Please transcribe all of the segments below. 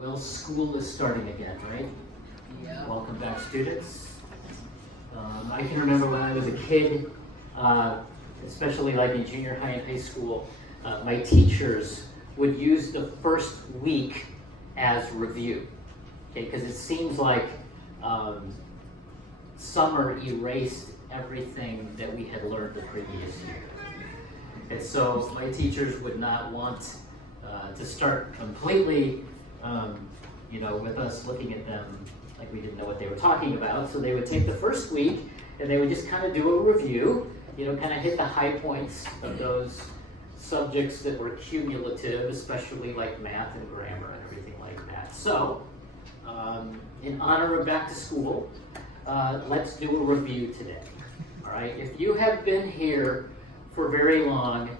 Well, school is starting again, right? Yeah. Welcome back, students. I can remember when I was a kid, especially like in junior high and high school, my teachers would use the first week as review, okay? Because it seems like summer erased everything that we had learned the previous year. And so my teachers would not want to start completely, with us looking at them like we didn't know what they were talking about. So they would take the first week and they would just kind of do a review, kind of hit the high points of those subjects that were cumulative, especially like math and grammar and everything like that. So, in honor of back to school, let's do a review today. All right, if you have been here for very long,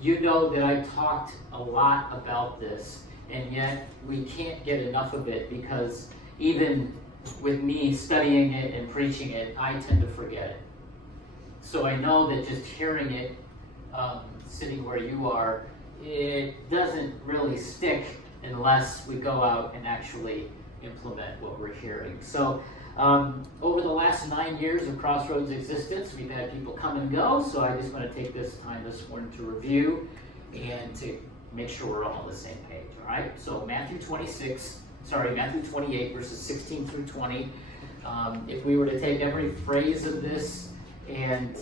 you know that I've talked a lot about this, and yet we can't get enough of it because even with me studying it and preaching it, I tend to forget it. So I know that just hearing it, sitting where you are, it doesn't really stick unless we go out and actually implement what we're hearing. So over the last 9 years of Crossroads existence, we've had people come and go, so I just want to take this time this morning to review and to make sure we're all on the same page, all right? So Matthew 28, verses 16 through 20. If we were to take every phrase of this and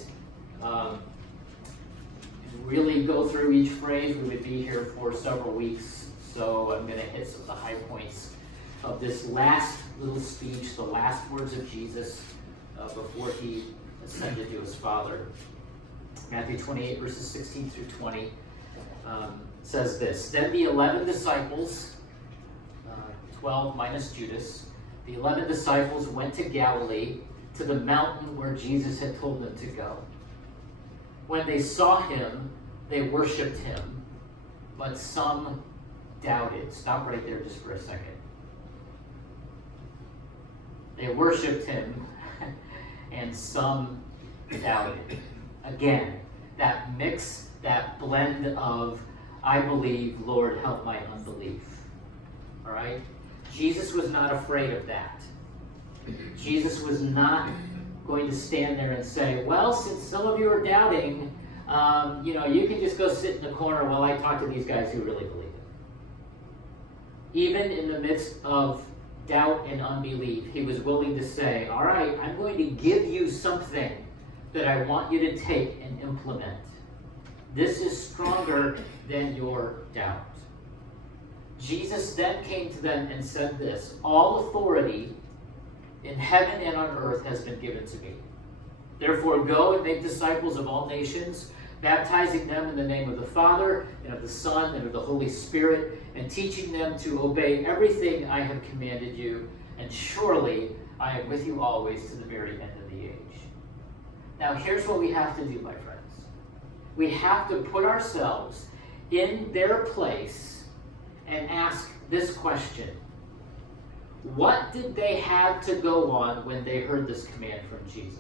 really go through each phrase, we would be here for several weeks. So I'm going to hit some of the high points of this last little speech, the last words of Jesus before he ascended to his Father. Matthew 28, verses 16 through 20 says this: Then the 11 disciples, 12 minus Judas, the 11 disciples went to Galilee, to the mountain where Jesus had told them to go. When they saw him, they worshipped him, but some doubted. Stop right there just for a second. They worshipped him, and some doubted. Again, that mix, that blend of, I believe, Lord, help my unbelief. All right? Jesus was not afraid of that. Jesus was not going to stand there and say, well, since some of you are doubting, you can just go sit in the corner while I talk to these guys who really believe it. Even in the midst of doubt and unbelief, he was willing to say, all right, I'm going to give you something that I want you to take and implement. This is stronger than your doubt. Jesus then came to them and said this: all authority in heaven and on earth has been given to me. Therefore go and make disciples of all nations, baptizing them in the name of the Father, and of the Son, and of the Holy Spirit, and teaching them to obey everything I have commanded you, and surely I am with you always to the very end of the age. Now here's what we have to do, my friends. We have to put ourselves in their place and ask this question: what did they have to go on when they heard this command from Jesus?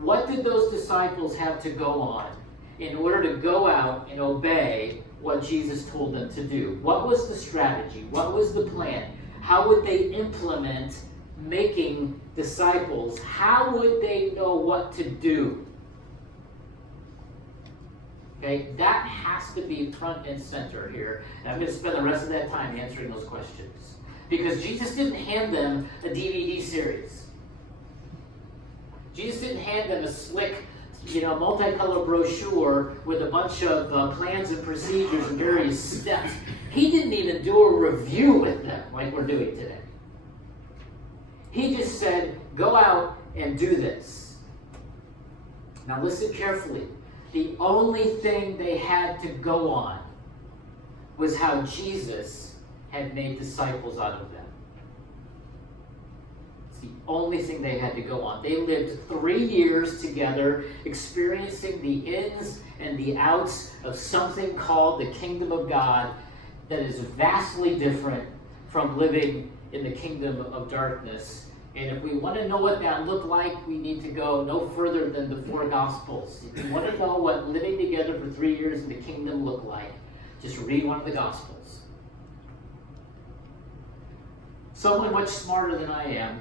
What did those disciples have to go on in order to go out and obey what Jesus told them to do? What was the strategy? What was the plan? How would they implement making disciples? How would they know what to do? Okay, that has to be front and center here. And I'm going to spend the rest of that time answering those questions. Because Jesus didn't hand them a DVD series. Jesus didn't hand them a slick, multicolored brochure with a bunch of plans and procedures and various steps. He didn't even do a review with them like we're doing today. He just said, go out and do this. Now listen carefully. The only thing they had to go on was how Jesus had made disciples out of them. It's the only thing they had to go on. They lived 3 years together, experiencing the ins and the outs of something called the kingdom of God that is vastly different from living in the kingdom of darkness. And if we want to know what that looked like, we need to go no further than the 4 Gospels. If you want to know what living together for 3 years in the kingdom looked like, Just read one of the Gospels. Someone much smarter than I am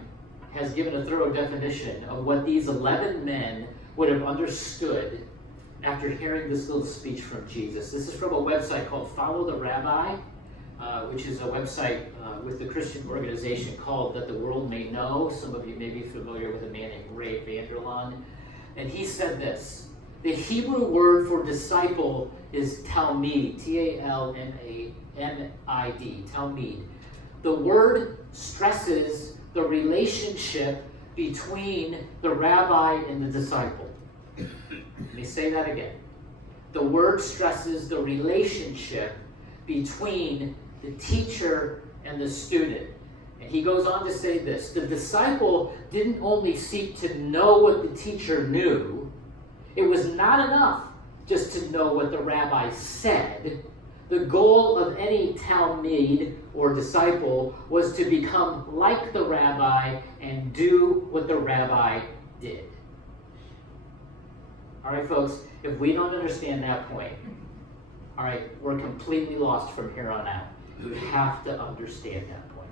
has given a thorough definition of what these 11 men would have understood after hearing this little speech from Jesus. This is from a website called Follow the Rabbi, which is a website with the Christian organization called That the World May Know. Some of you may be familiar with a man named Ray Vanderlaan. And he said this: the Hebrew word for disciple is talmid, Talmid, talmid. The word stresses the relationship between the rabbi and the disciple. Let me say that again. The word stresses the relationship between the teacher and the student. And he goes on to say this: the disciple didn't only seek to know what the teacher knew. It was not enough just to know what the rabbi said. The goal of any talmid or disciple was to become like the rabbi and do what the rabbi did. All right, folks, if we don't understand that point, all right, we're completely lost from here on out. You have to understand that point.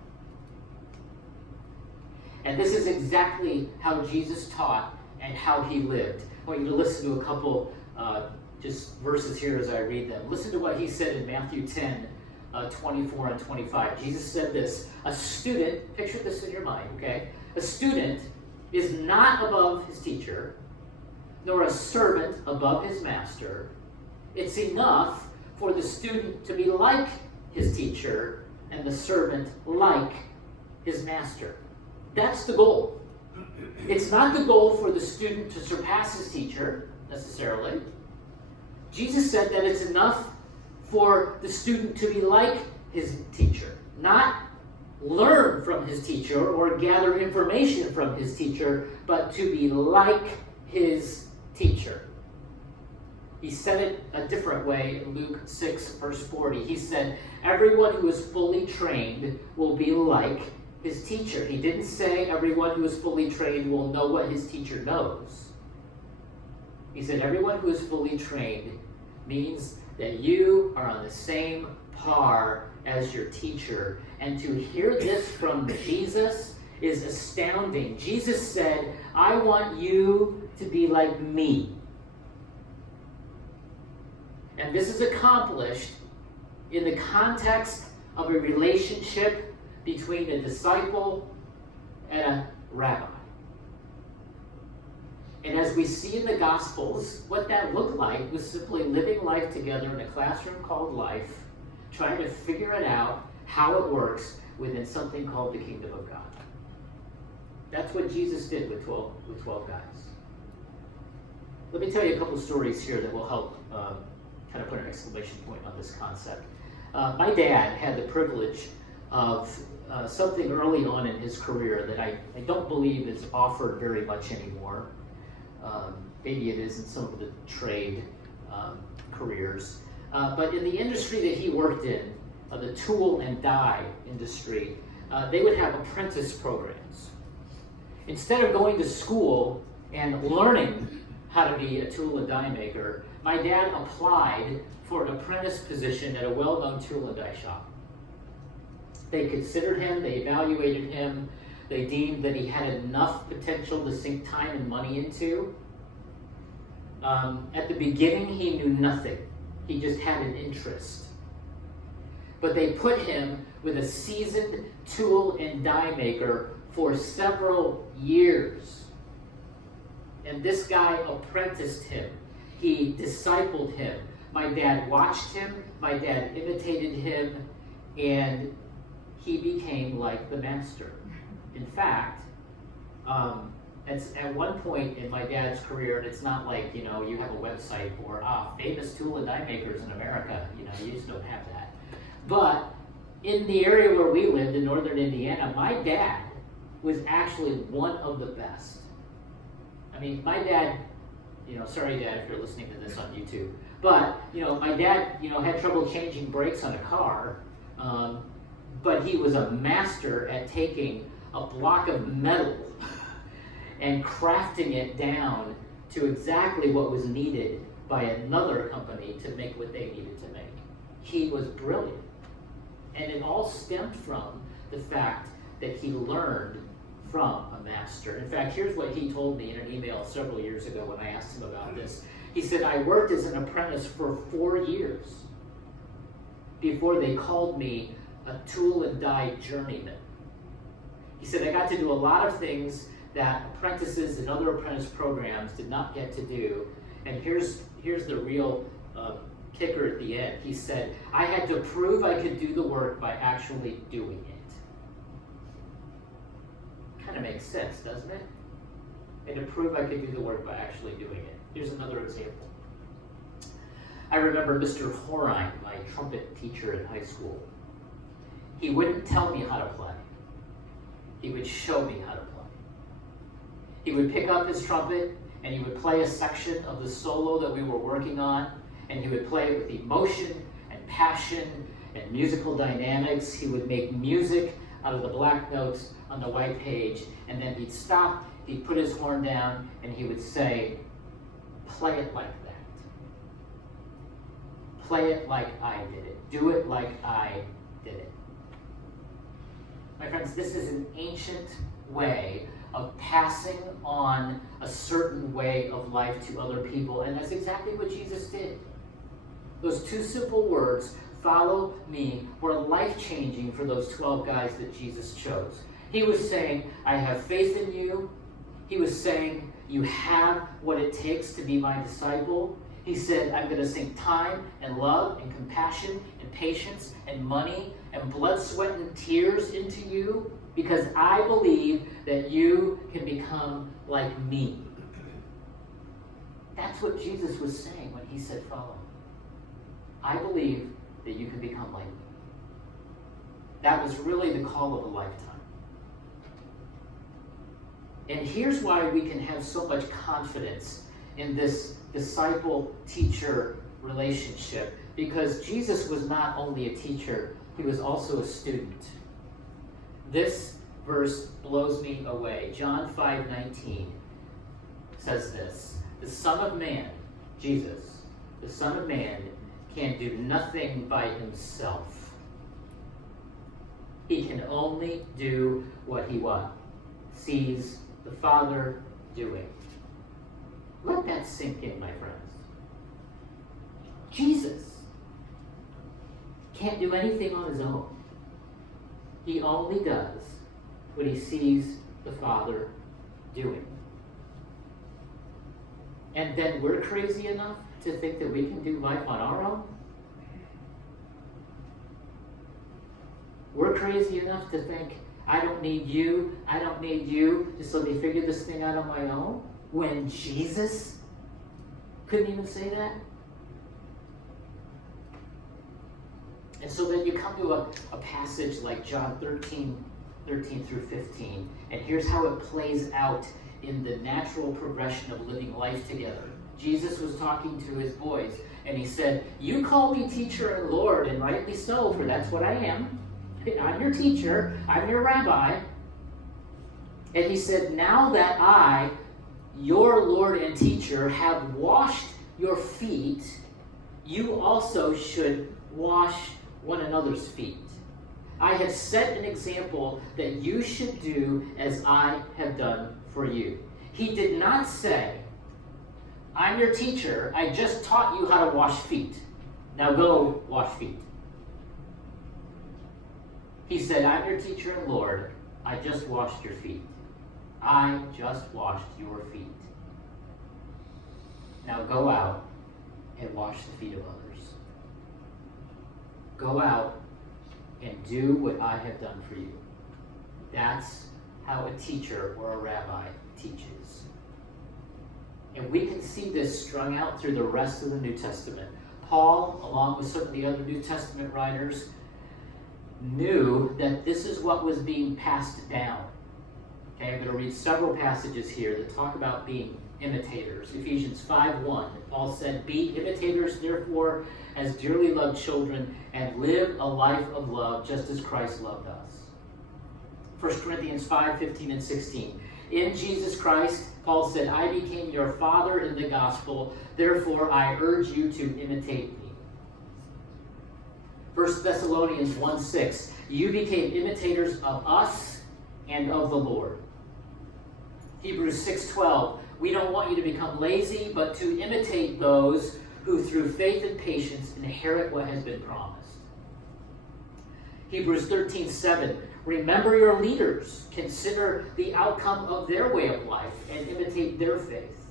And this is exactly how Jesus taught and how he lived. I want you to listen to a couple just verses here as I read them. Listen to what he said in Matthew 10, 24 and 25. Jesus said this: a student, picture this in your mind, okay? A student is not above his teacher, nor a servant above his master. It's enough for the student to be like his teacher and the servant like his master. That's the goal. It's not the goal for the student to surpass his teacher, necessarily. Jesus said that it's enough for the student to be like his teacher, not learn from his teacher or gather information from his teacher, but to be like his teacher. He said it a different way in Luke 6, verse 40. He said, everyone who is fully trained will be like his teacher. He didn't say everyone who is fully trained will know what his teacher knows. He said everyone who is fully trained means that you are on the same par as your teacher. And to hear this from Jesus is astounding. Jesus said, I want you to be like me. And this is accomplished in the context of a relationship between a disciple and a rabbi. And as we see in the Gospels, what that looked like was simply living life together in a classroom called life, trying to figure it out, how it works within something called the kingdom of God. That's what Jesus did with 12 guys. Let me tell you a couple stories here that will help kind of put an exclamation point on this concept. My dad had the privilege of something early on in his career that I don't believe is offered very much anymore. Maybe it is in some of the trade careers. But in the industry that he worked in, the tool and die industry, they would have apprentice programs. Instead of going to school and learning how to be a tool and die maker, my dad applied for an apprentice position at a well-known tool and die shop. They considered him, they evaluated him, they deemed that he had enough potential to sink time and money into. At the beginning, he knew nothing. He just had an interest. But they put him with a seasoned tool and die maker for several years. And this guy apprenticed him. He discipled him. My dad watched him. My dad imitated him. And he became like the master. In fact, it's at one point in my dad's career, and it's not like, you have a website for famous tool and die makers in America. You just don't have that. But in the area where we lived in northern Indiana, my dad was actually one of the best. I mean, my dad, sorry Dad if you're listening to this on YouTube, but, my dad, had trouble changing brakes on a car, but he was a master at taking a block of metal and crafting it down to exactly what was needed by another company to make what they needed to make. he was brilliant. And it all stemmed from the fact that he learned from a master. In fact, here's what he told me in an email several years ago when I asked him about this. He said, I worked as an apprentice for 4 years before they called me a tool and die journeyman. He said, I got to do a lot of things that apprentices and other apprentice programs did not get to do. And here's the real kicker at the end. He said, I had to prove I could do the work by actually doing it. Kind of makes sense, doesn't it? And to prove I could do the work by actually doing it. Here's another example. I remember Mr. Horine, my trumpet teacher in high school. He wouldn't tell me how to play. He would show me how to play. He would pick up his trumpet and he would play a section of the solo that we were working on, and he would play it with emotion and passion and musical dynamics. He would make music out of the black notes on the white page, and then he'd stop, he'd put his horn down, and he would say, play it like that. Play it like I did it. Do it like I did it. My friends, this is an ancient way of passing on a certain way of life to other people, and that's exactly what Jesus did. Those 2 simple words, follow me, were life-changing for those 12 guys that Jesus chose. He was saying, I have faith in you. He was saying, you have what it takes to be my disciple. He said, I'm going to sink time and love and compassion and patience and money and blood, sweat, and tears into you because I believe that you can become like me. That's what Jesus was saying when he said, follow me. I believe that you can become like me. That was really the call of a lifetime. And here's why we can have so much confidence in this disciple-teacher relationship, because Jesus was not only a teacher, he was also a student. This verse blows me away. John 5:19 says this, the Son of Man, Jesus, the Son of Man can do nothing by himself. He can only do what he sees the Father doing. Let that sink in, my friends. Jesus can't do anything on his own. He only does what he sees the Father doing. And then we're crazy enough to think that we can do life on our own? We're crazy enough to think, I don't need you, just let me figure this thing out on my own? When Jesus couldn't even say that? And so then you come to a passage like John 13 through 15, and here's how it plays out in the natural progression of living life together. Jesus was talking to his boys, and he said, you call me teacher and Lord, and rightly so, for that's what I am. I'm your teacher, I'm your rabbi. And he said, now that I, your Lord and teacher, have washed your feet, you also should wash one another's feet. I have set an example that you should do as I have done for you. He did not say, I'm your teacher, I just taught you how to wash feet. Now go wash feet. He said, I'm your teacher and Lord, I just washed your feet. I just washed your feet. Now go out and wash the feet of others. Go out and do what I have done for you. That's how a teacher or a rabbi teaches. And we can see this strung out through the rest of the New Testament. Paul, along with some of the other New Testament writers, knew that this is what was being passed down. Okay, I'm going to read several passages here that talk about being imitators. Ephesians 5:1, Paul said, be imitators, therefore, as dearly loved children, and live a life of love, just as Christ loved us. 1 Corinthians 5:15 and 16. In Jesus Christ, Paul said, I became your father in the gospel, therefore I urge you to imitate me. 1 Thessalonians 1:6, you became imitators of us and of the Lord. Hebrews 6:12, we don't want you to become lazy, but to imitate those who through faith and patience inherit what has been promised. Hebrews 13:7, remember your leaders, consider the outcome of their way of life, and imitate their faith.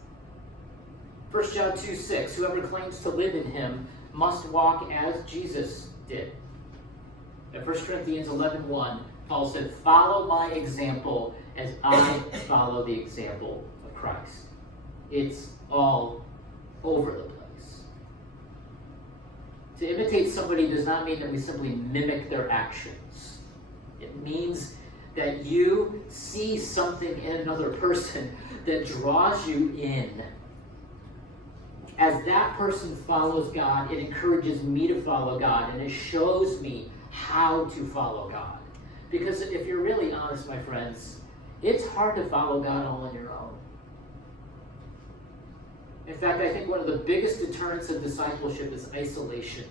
1 John 2:6, whoever claims to live in him must walk as Jesus did. At 1 Corinthians 11:1, Paul said, follow my example as I follow the example of Christ. It's all over the place. To imitate somebody does not mean that we simply mimic their actions. It means that you see something in another person that draws you in. As that person follows God, it encourages me to follow God, and it shows me how to follow God. Because if you're really honest, my friends, it's hard to follow God all on your own. In fact, I think one of the biggest deterrents of discipleship is isolation.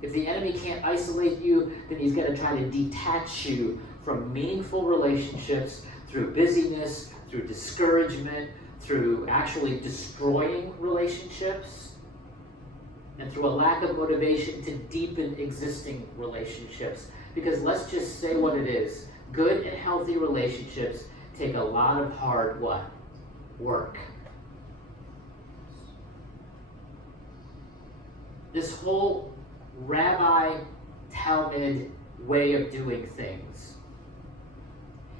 If the enemy can't isolate you, then he's going to try to detach you from meaningful relationships through busyness, through discouragement, through actually destroying relationships, and through a lack of motivation to deepen existing relationships. Because let's just say what it is. Good and healthy relationships take a lot of hard what? Work. This whole Rabbi Talmud way of doing things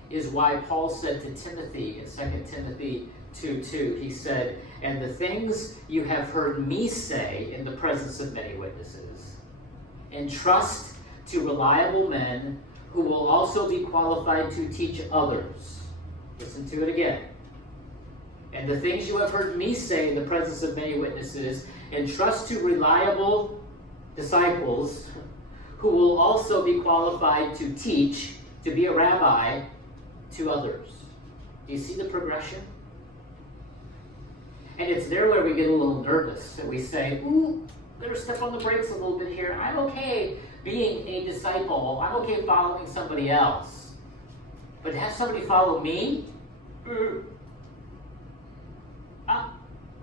is why Paul said to Timothy in 2 Timothy 2:2, he said, and the things you have heard me say in the presence of many witnesses, entrust to reliable men who will also be qualified to teach others. Listen to it again. And the things you have heard me say in the presence of many witnesses, entrust to reliable disciples who will also be qualified to teach, to be a rabbi, to others. Do you see the progression? And it's there where we get a little nervous and we say, ooh, better step on the brakes a little bit here. I'm okay being a disciple. I'm okay following somebody else. But to have somebody follow me? I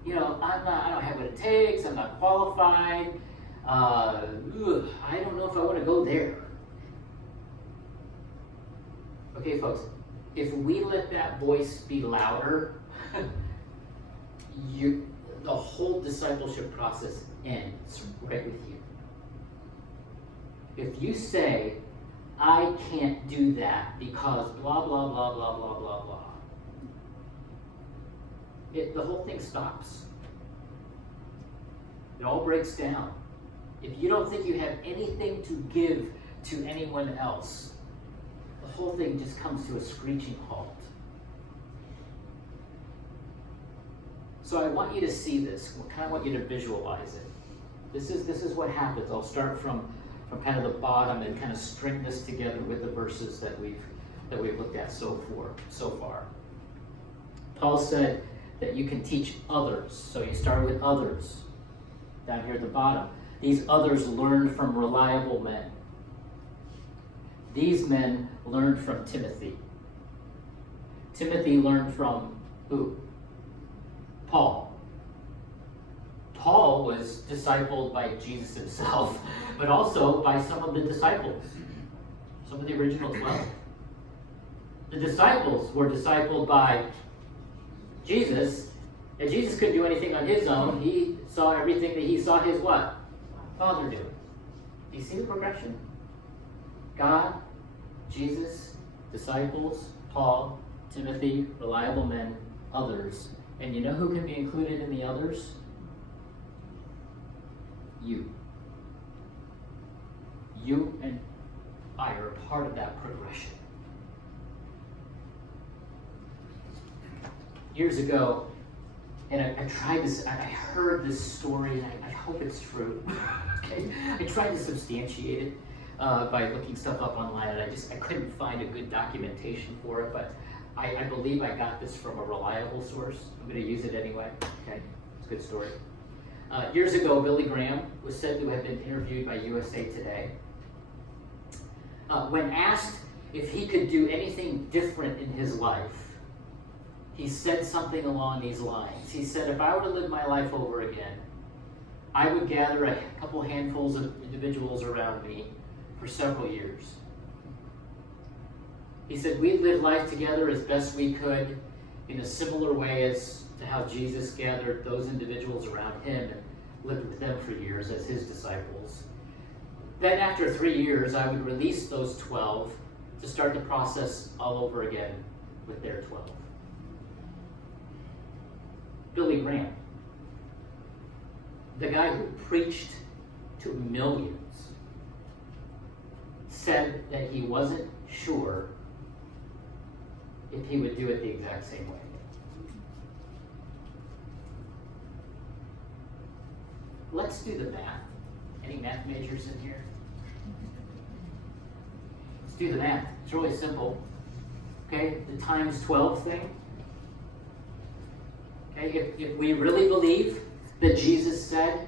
don't have what it takes. I'm not qualified. I don't know if I want to go there. Okay, folks, if we let that voice be louder, the whole discipleship process ends right with you. If you say, I can't do that because blah, blah, blah, blah, blah, blah, blah, the whole thing stops. It all breaks down. If you don't think you have anything to give to anyone else, the whole thing just comes to a screeching halt. So I want you to see this. I kind of want you to visualize it. This is what happens. I'll start from kind of the bottom and kind of string this together with the verses that we've looked at so far. Paul said that you can teach others. So you start with others. Down here at the bottom. These others learned from reliable men. These men learned from Timothy. Timothy learned from who? Paul. Paul was discipled by Jesus himself, but also by some of the disciples, some of the original 12. The disciples were discipled by Jesus, and Jesus couldn't do anything on his own. He saw everything that he saw his what? Father do. Do you see the progression? God, Jesus, disciples, Paul, Timothy, reliable men, others. And you know who can be included in the others? You. You and I are a part of that progression. Years ago, and I tried this, I heard this story, and I hope it's true. Okay? I tried to substantiate it by looking stuff up online, and I couldn't find a good documentation for it, but I believe I got this from a reliable source. I'm going to use it anyway. Okay? It's a good story. Years ago, Billy Graham was said to have been interviewed by USA Today. When asked if he could do anything different in his life, he said something along these lines. He said, if I were to live my life over again, I would gather a couple handfuls of individuals around me for several years. He said, we'd live life together as best we could in a similar way as to how Jesus gathered those individuals around him and lived with them for years as his disciples. Then after 3 years, I would release those 12 to start the process all over again with their 12. Billy Graham, the guy who preached to millions, said that he wasn't sure if he would do it the exact same way. Let's do the math. Any math majors in here? Let's do the math. It's really simple. Okay, the times 12 thing. Okay, if we really believe that Jesus said,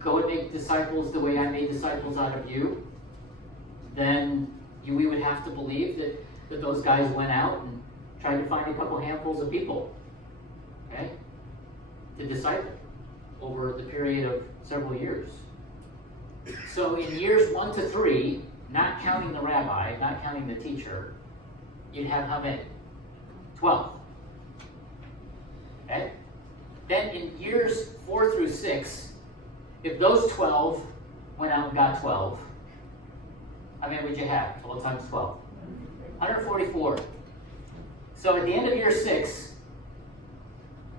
go and make disciples the way I made disciples out of you, then we would have to believe that those guys went out and tried to find a couple handfuls of people, okay, to disciple over the period of several years. So in years 1 to 3, not counting the rabbi, not counting the teacher, you'd have how many? 12. Okay? Then in years 4 through 6, if those 12 went out and got 12, how many would you have? 12 times 12. 144. So at the end of year 6,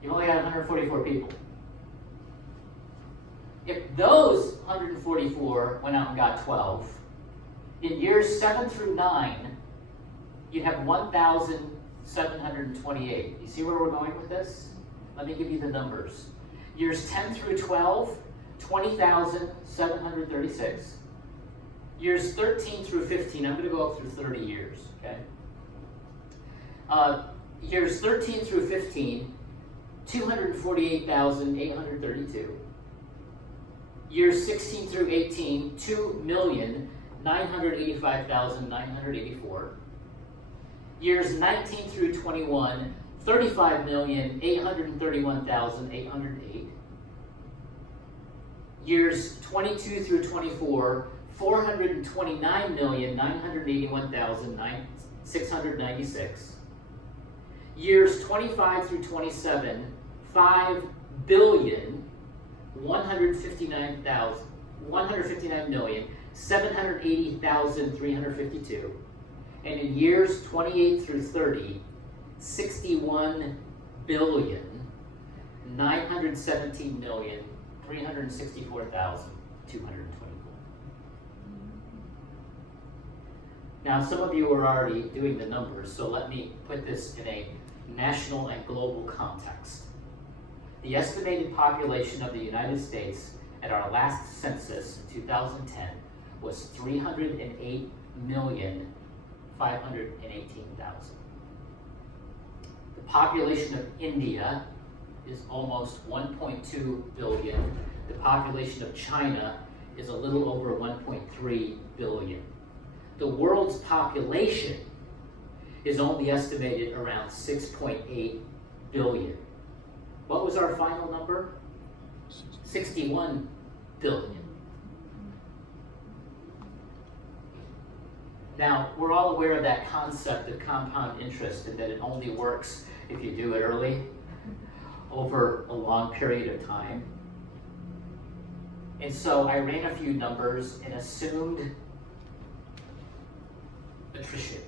you only got 144 people. If those 144 went out and got 12, in years 7 through 9, you'd have 1,728. You see where we're going with this? Let me give you the numbers. Years 10 through 12, 20,736. Years 13 through 15, I'm going to go up through 30 years, okay? Years 13 through 15, 248,832. Years 16 through 18, 2,985,984. Years 19 through 21, 35,831,808. Years 22 through 24, 429,981,696. Years 25 through 27, 159,780,352. And in years 28 through 30, 61,917,364,224. Now, some of you are already doing the numbers, so let me put this in a national and global context. The estimated population of the United States at our last census in 2010 was 308,518,000. The population of India is almost 1.2 billion. The population of China is a little over 1.3 billion. The world's population is only estimated around 6.8 billion. What was our final number? 61 billion. Now, we're all aware of that concept of compound interest and that it only works if you do it early over a long period of time. And so I ran a few numbers and assumed attrition.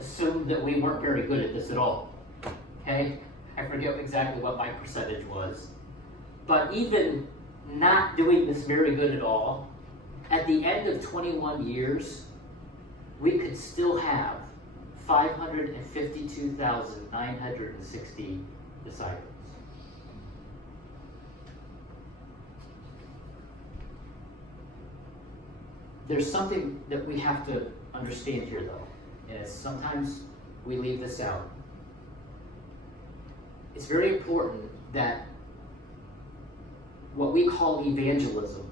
Assumed that we weren't very good at this at all. Okay? I forget exactly what my percentage was. But even not doing this very good at all, at the end of 21 years, we could still have 552,960 disciples. There's something that we have to understand here, though, and sometimes we leave this out. It's very important that what we call evangelism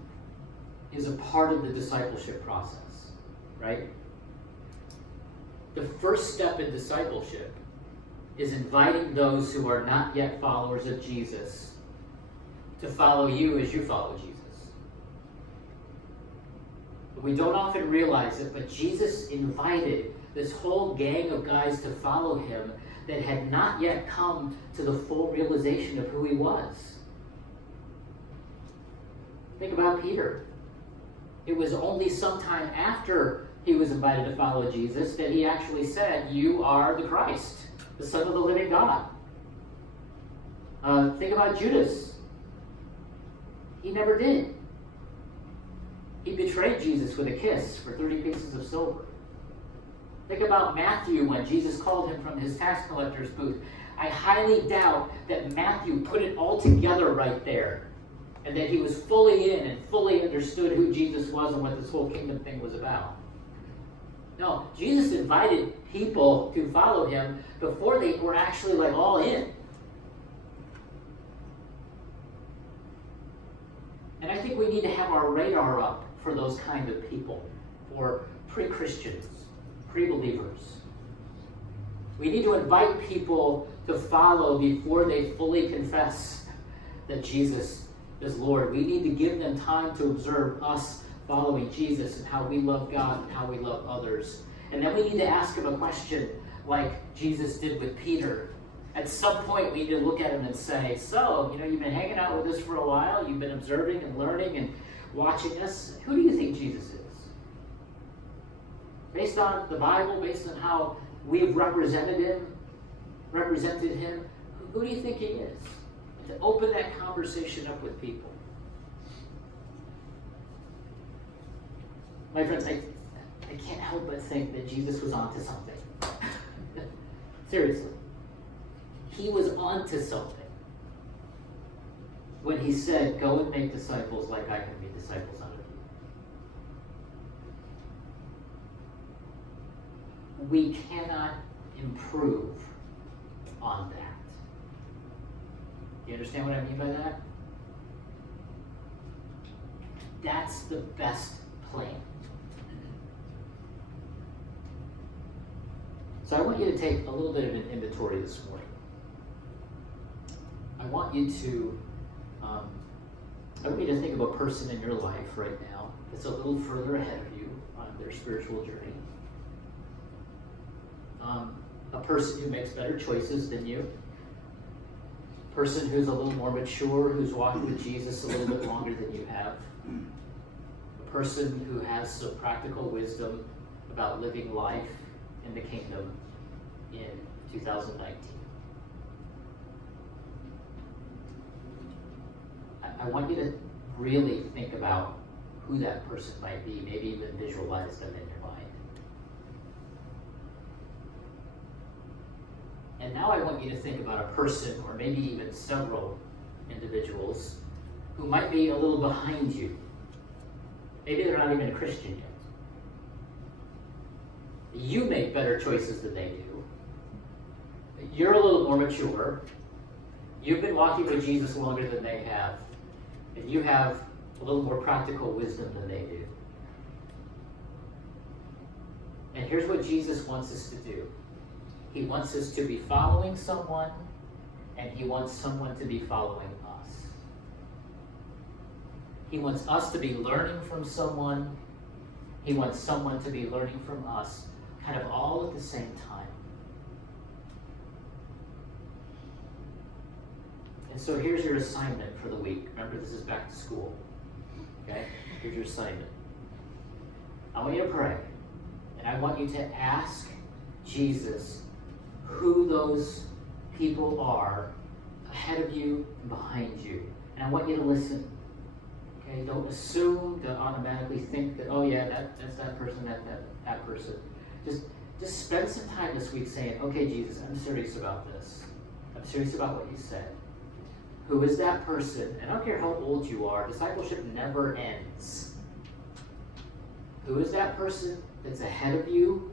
is a part of the discipleship process, right? The first step in discipleship is inviting those who are not yet followers of Jesus to follow you as you follow Jesus. We don't often realize it, but Jesus invited this whole gang of guys to follow him that had not yet come to the full realization of who he was. Think about Peter. It was only sometime after he was invited to follow Jesus that he actually said, "You are the Christ, the Son of the living God." Think about Judas. He never did. He betrayed Jesus with a kiss for 30 pieces of silver. Think about Matthew when Jesus called him from his tax collector's booth. I highly doubt that Matthew put it all together right there and that he was fully in and fully understood who Jesus was and what this whole kingdom thing was about. No, Jesus invited people to follow him before they were actually like all in. And I think we need to have our radar up for those kind of people, for pre-Christians, pre-believers. We need to invite people to follow before they fully confess that Jesus is Lord. We need to give them time to observe us following Jesus and how we love God and how we love others. And then we need to ask him a question like Jesus did with Peter. At some point, we need to look at him and say, "So, you've been hanging out with us for a while. You've been observing and learning and watching us. Who do you think Jesus is? Based on the Bible, based on how we've represented him, who do you think he is?" And to open that conversation up with people. My friends, I can't help but think that Jesus was onto something. Seriously. He was onto something when he said, "Go and make disciples like I can make disciples out of you." We cannot improve on that. You understand what I mean by that? That's the best plan. So I want you to take a little bit of an inventory this morning. I want you to think of a person in your life right now that's a little further ahead of you on their spiritual journey. A person who makes better choices than you. A person who's a little more mature, who's walked with Jesus a little bit longer than you have. A person who has some practical wisdom about living life in the kingdom in 2019. I want you to really think about who that person might be, maybe even visualize them in your mind. And now I want you to think about a person, or maybe even several individuals, who might be a little behind you. Maybe they're not even a Christian yet. You make better choices than they do. You're a little more mature. You've been walking with Jesus longer than they have. And you have a little more practical wisdom than they do. And here's what Jesus wants us to do. He wants us to be following someone, and he wants someone to be following us. He wants us to be learning from someone. He wants someone to be learning from us, kind of all at the same time. And so here's your assignment for the week. Remember, this is back to school. Okay? Here's your assignment. I want you to pray. And I want you to ask Jesus who those people are ahead of you and behind you. And I want you to listen. Okay? Don't assume, don't automatically think that, oh yeah, that's that person, that person. Just spend some time this week saying, okay, Jesus, I'm serious about this. I'm serious about what you said. Who is that person? And I don't care how old you are, discipleship never ends. Who is that person that's ahead of you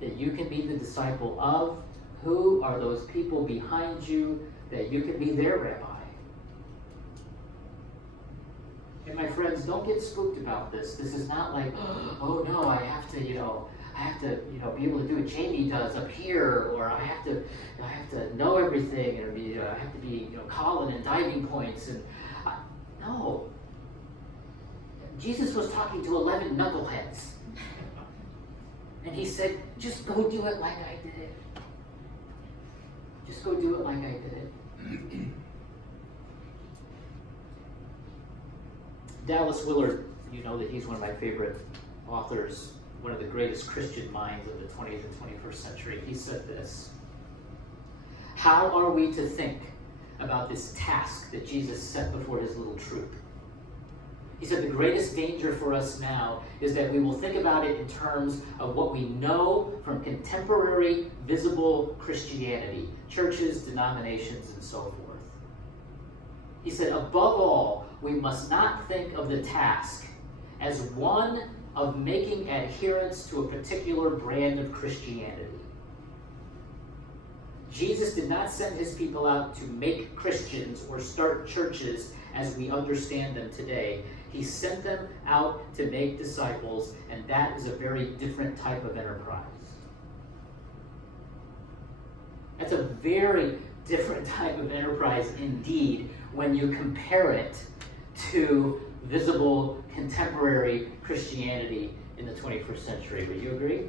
that you can be the disciple of? Who are those people behind you that you can be their rabbi? And my friends, don't get spooked about this. This is not like, oh no, I have to, be able to do what Jamie does up here, or I have to know everything, and I have to be, Colin and diving points, and no. Jesus was talking to 11 knuckleheads, and he said, just go do it like I did it. Just go do it like I did it. Dallas Willard, you know that he's one of my favorite authors, one of the greatest Christian minds of the 20th and 21st century. He said this: how are we to think about this task that Jesus set before his little troop? He said the greatest danger for us now is that we will think about it in terms of what we know from contemporary visible Christianity, churches, denominations, and so forth. He said, above all, we must not think of the task as one of making adherence to a particular brand of Christianity. Jesus did not send his people out to make Christians or start churches as we understand them today. He sent them out to make disciples, and that is a very different type of enterprise. That's a very different type of enterprise indeed when you compare it to visible contemporary Christianity in the 21st century. Would you agree?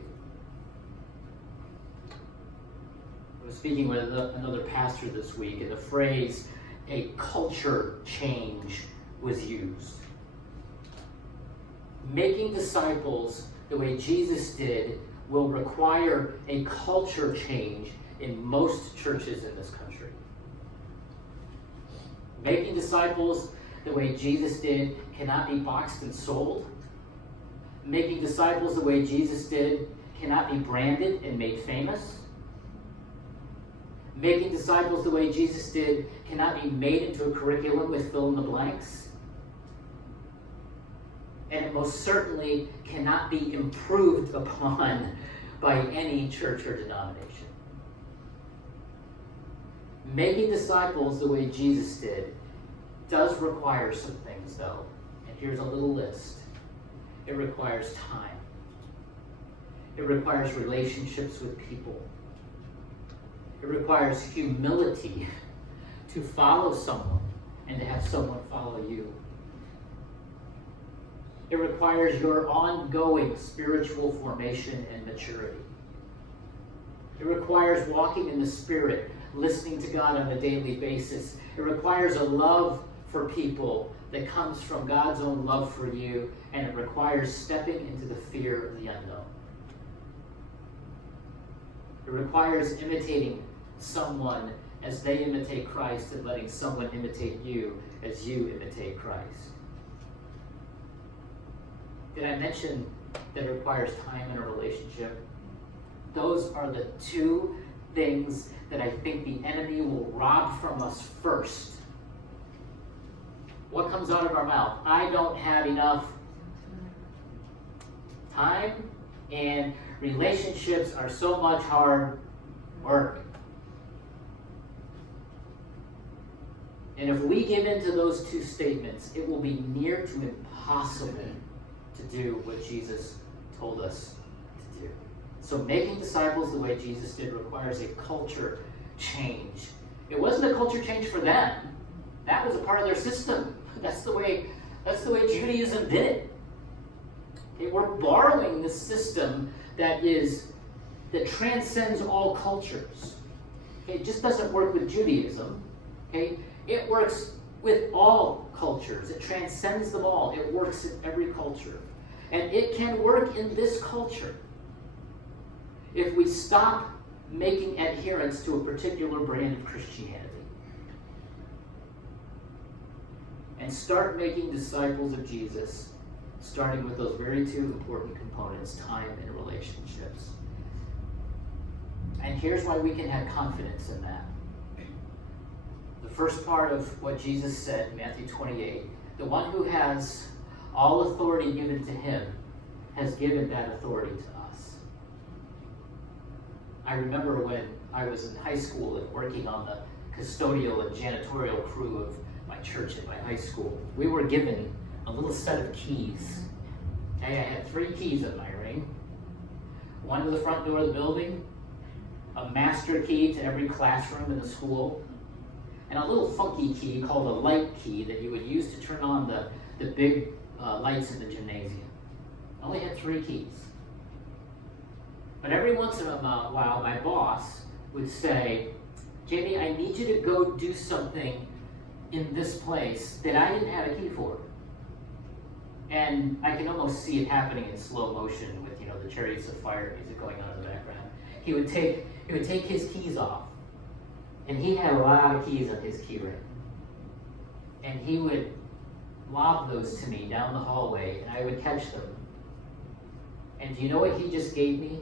I was speaking with another pastor this week, and the phrase, a culture change, was used. Making disciples the way Jesus did will require a culture change in most churches in this country. Making disciples the way Jesus did cannot be boxed and sold. Making disciples the way Jesus did cannot be branded and made famous. Making disciples the way Jesus did cannot be made into a curriculum with fill in the blanks. And it most certainly cannot be improved upon by any church or denomination. Making disciples the way Jesus did does require some things, though. And here's a little list. It requires time. It requires relationships with people. It requires humility to follow someone and to have someone follow you. It requires your ongoing spiritual formation and maturity. It requires walking in the Spirit, listening to God on a daily basis. It requires a love for people that comes from God's own love for you, and it requires stepping into the fear of the unknown. It requires imitating someone as they imitate Christ and letting someone imitate you as you imitate Christ. Did I mention that it requires time in a relationship? Those are the two things that I think the enemy will rob from us first. What comes out of our mouth? I don't have enough time, and relationships are so much hard work. And if we give in to those two statements, it will be near to impossible to do what Jesus told us to do. So making disciples the way Jesus did requires a culture change. It wasn't a culture change for them. That was a part of their system. That's the way Judaism did it. Okay, we're borrowing this system that transcends all cultures. Okay, it just doesn't work with Judaism. Okay, it works with all cultures. It transcends them all. It works in every culture. And it can work in this culture if we stop making adherence to a particular brand of Christianity and start making disciples of Jesus, starting with those very two important components, time and relationships. And here's why we can have confidence in that. The first part of what Jesus said, Matthew 28, the one who has all authority given to him has given that authority to us. I remember when I was in high school and working on the custodial and janitorial crew of my church at my high school, we were given a little set of keys. Okay, I had 3 keys in my ring. One to the front door of the building, a master key to every classroom in the school, and a little funky key called a light key that you would use to turn on the big lights in the gymnasium. I only had 3 keys. But every once in a while, my boss would say, Jamie, I need you to go do something in this place that I didn't have a key for. And I can almost see it happening in slow motion with, the Chariots of Fire music going on in the background. He would take his keys off, and he had a lot of keys on his key ring. And he would lob those to me down the hallway, and I would catch them. And do you know what he just gave me?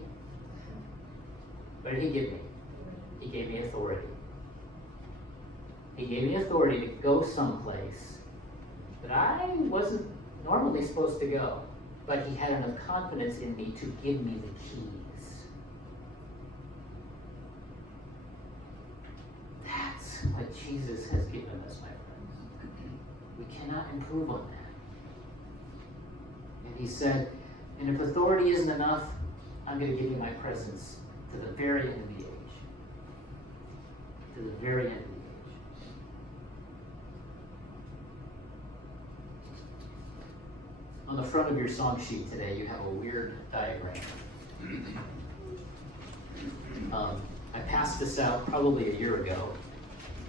What did he give me? He gave me authority. He gave me authority to go someplace that I wasn't normally supposed to go. But he had enough confidence in me to give me the keys. That's what Jesus has given us, my friends. We cannot improve on that. And he said, and if authority isn't enough, I'm going to give you my presence to the very end of the age. To the very end of the age. On the front of your song sheet today, you have a weird diagram. I passed this out probably a year ago,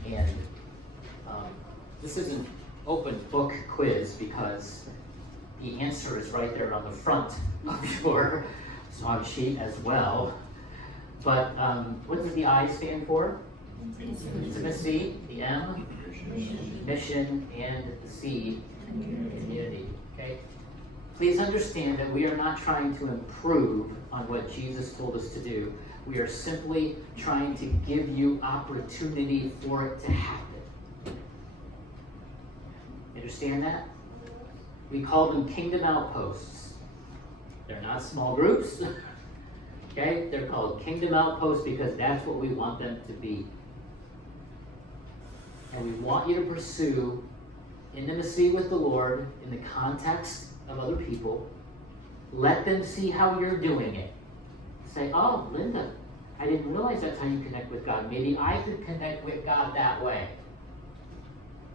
and this is an open book quiz because the answer is right there on the front of your song sheet as well. But what does the I stand for? Intimacy. The M? Mission. And the C? Community. Okay? Please understand that we are not trying to improve on what Jesus told us to do. We are simply trying to give you opportunity for it to happen. Understand that? We call them kingdom outposts. They're not small groups. Okay? They're called kingdom outposts because that's what we want them to be. And we want you to pursue intimacy with the Lord in the context of other people. Let them see how you're doing it. Say, oh, Linda, I didn't realize that's how you connect with God. Maybe I could connect with God that way.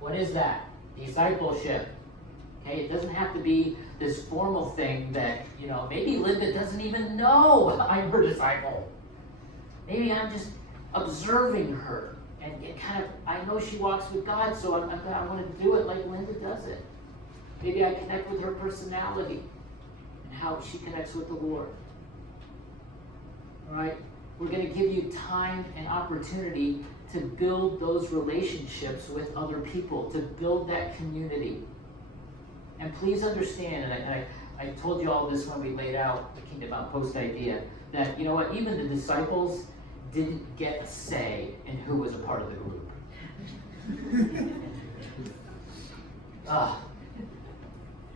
What is that? Discipleship. Okay, it doesn't have to be this formal thing that, maybe Linda doesn't even know I'm her disciple. Maybe I'm just observing her. And it I know she walks with God, so I want to do it like Linda does it. Maybe I connect with her personality and how she connects with the Lord. All right? We're going to give you time and opportunity to build those relationships with other people, to build that community. And please understand, and I told you all this when we laid out the Kingdom Outpost idea, that, even the disciples didn't get a say in who was a part of the group.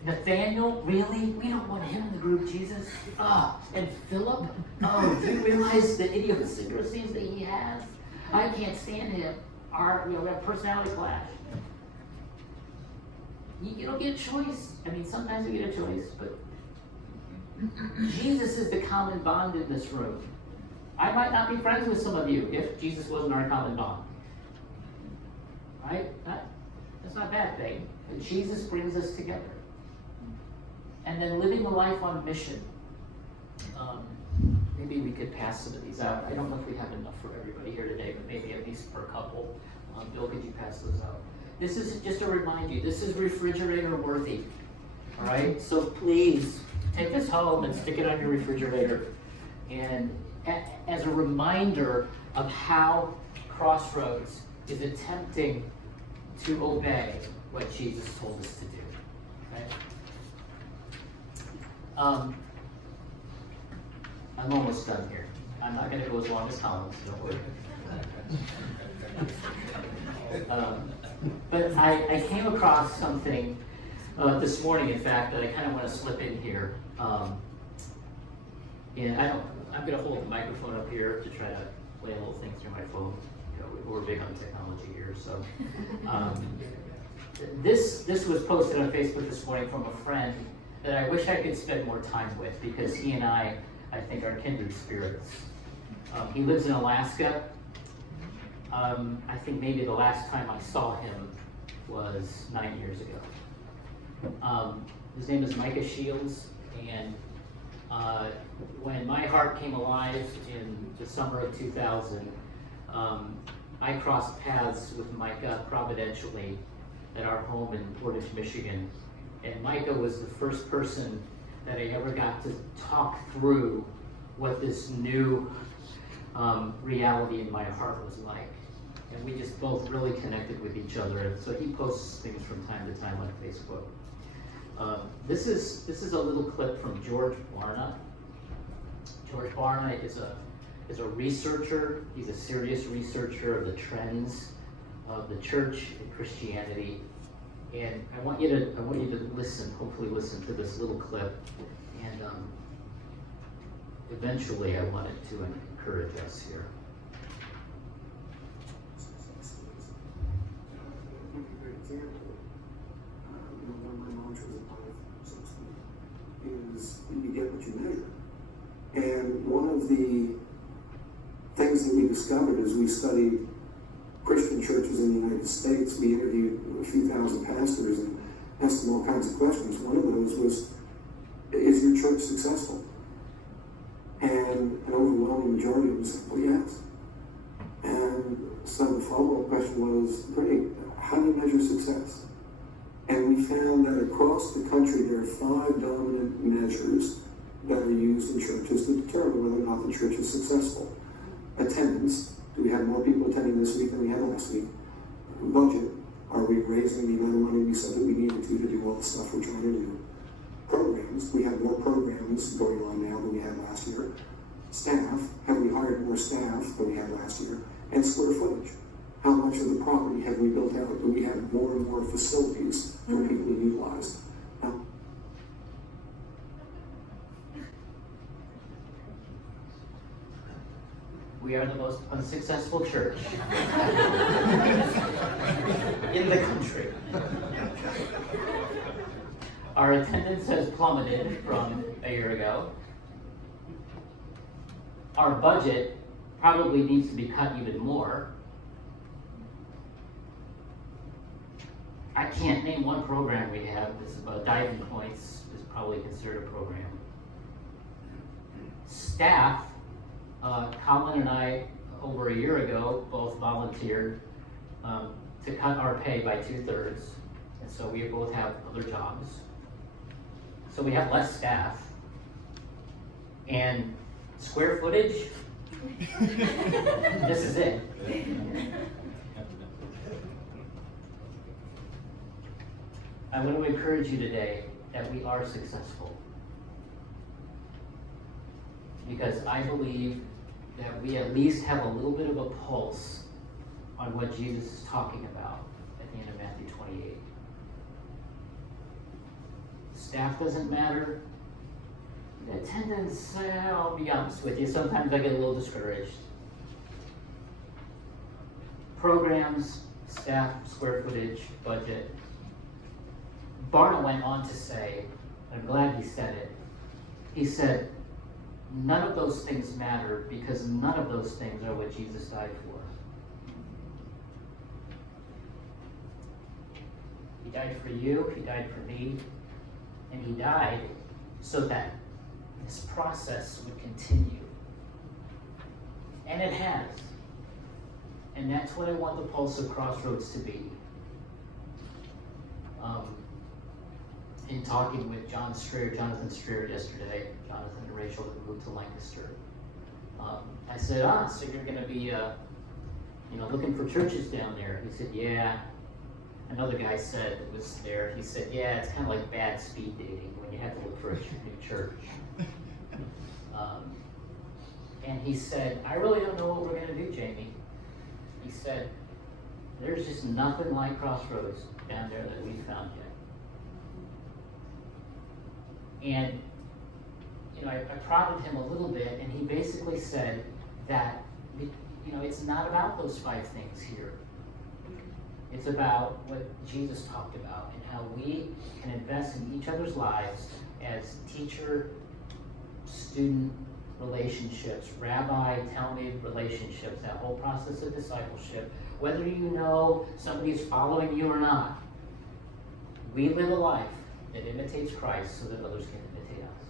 Nathaniel, really? We don't want him in the group, Jesus. And Philip? Do you realize the idiosyncrasies that he has? I can't stand him. We have a personality clash. You don't get a choice. Sometimes you get a choice, but Jesus is the common bond in this room. I might not be friends with some of you if Jesus wasn't our common bond. Right? That's not a bad thing. But Jesus brings us together. And then living a life on mission. Maybe we could pass some of these out. I don't know if we have enough for everybody here today, but maybe at least for a couple. Bill, could you pass those out? This is just to remind you, this is refrigerator worthy. All right? So please take this home and stick it on your refrigerator. And as a reminder of how Crossroads is attempting to obey what Jesus told us to do. Okay? I'm almost done here. I'm not going to go as long as Tom, so don't worry. But I came across something this morning, in fact, that I kind of want to slip in here. And I'm going to hold the microphone up here to try to play a little thing through my phone. We're big on technology here, so. this was posted on Facebook this morning from a friend that I wish I could spend more time with, because he and I think, are kindred spirits. He lives in Alaska. I think maybe the last time I saw him was 9 years ago. His name is Micah Shields, and when my heart came alive in the summer of 2000, I crossed paths with Micah providentially at our home in Portage, Michigan. And Micah was the first person that I ever got to talk through what this new reality in my heart was like. And we just both really connected with each other. And so he posts things from time to time on Facebook. This is a little clip from George Barna. George Barna is a researcher. He's a serious researcher of the trends of the church and Christianity. And I want you to listen, hopefully listen to this little clip. And eventually I want it to encourage us here. One of my mantras in life is you get what you measure. And one of the things that we discovered as we studied Christian churches in the United States, we interviewed a few thousand pastors and asked them all kinds of questions. One of those was, is your church successful? And an overwhelming majority of them said, well, yes. And so the follow-up question was, great, how do you measure success? And we found that across the country there are 5 dominant measures that are used in churches to determine whether or not the church is successful. Attendance. Do we have more people attending this week than we had last week? Budget. Are we raising the amount of money we said that we needed to do all the stuff we're trying to do? Programs. We have more programs going on now than we had last year. Staff. Have we hired more staff than we had last year? And square footage. How much of the property have we built out? Do we have more and more facilities for people to utilize? Now, We are the most unsuccessful church in the country. Our attendance has plummeted from a year ago. Our budget probably needs to be cut even more. I can't name one program we have. This diving points is probably considered a program. Staff. Colin and I, over a year ago, both volunteered to cut our pay by 2/3, and so we both have other jobs. So we have less staff. And square footage, this is it. I want to encourage you today that we are successful. Because I believe that we at least have a little bit of a pulse on what Jesus is talking about at the end of Matthew 28. Staff doesn't matter. Attendance, I'll be honest with you, sometimes I get a little discouraged. Programs, staff, square footage, budget. Barna went on to say, I'm glad he said it, he said, none of those things matter because none of those things are what Jesus died for. He died for you, he died for me, and he died so that this process would continue. And it has. And that's what I want the Pulse of Crossroads to be. In talking with Jonathan Strayer yesterday, Jonathan and Rachel that moved to Lancaster, I said, so you're going to be, looking for churches down there? He said, yeah. Another guy said that was there, he said, yeah, it's kind of like bad speed dating when you have to look for a new church. And he said, I really don't know what we're going to do, Jamie. He said, there's just nothing like Crossroads down there that we found yet. And I prodded him a little bit, and he basically said that it's not about those 5 things here. It's about what Jesus talked about and how we can invest in each other's lives as teacher-student relationships, rabbi-talmid relationships, that whole process of discipleship. Whether you know somebody is following you or not, we live a life that imitates Christ so that others can imitate us.